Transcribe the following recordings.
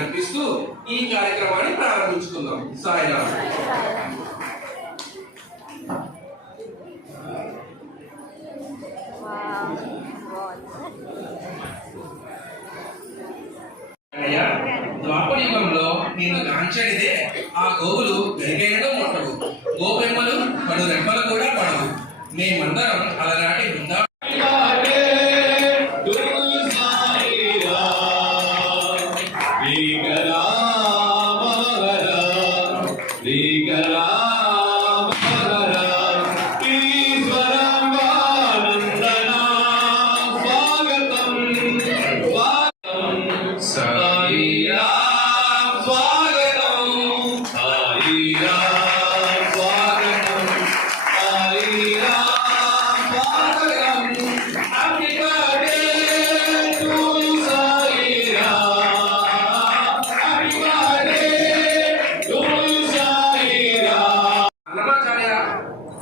అర్పిస్తూ ఈ కార్యక్రమాన్ని ప్రారంభించుకుందాం. సాయిరామ్. ద్వాపరయుగంలో నేను కాంచనిదే ఆ గోవులు గరికైనదో ముట్టవు, గోపెమ్మలు పడు రెప్పలు కూడా పడవు. మేమందరం అలనాటి బృందా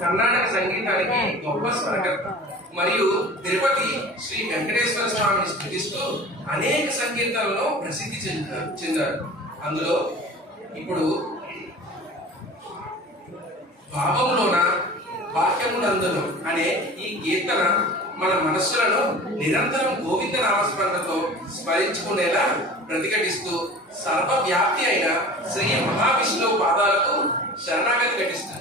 కర్ణాటక సంగీతానికి గొప్ప స్వరకర్త మరియు తిరుపతి శ్రీ వెంకటేశ్వర స్వామిని స్థుతిస్తూ అనేక సంకీర్తనలను ప్రసిద్ధి చెందారు. అందులో ఇప్పుడు భావంలోన వాక్యమునందును అనే ఈ కీర్తన మన మనస్సులను నిరంతరం గోవింద నామస్మరణతో స్మరించుకునేలా ప్రతిఘటిస్తూ సర్వవ్యాప్తి అయిన శ్రీ మహావిష్ణువు పాదాలకు శరణాగతి ఘటిస్తుంది.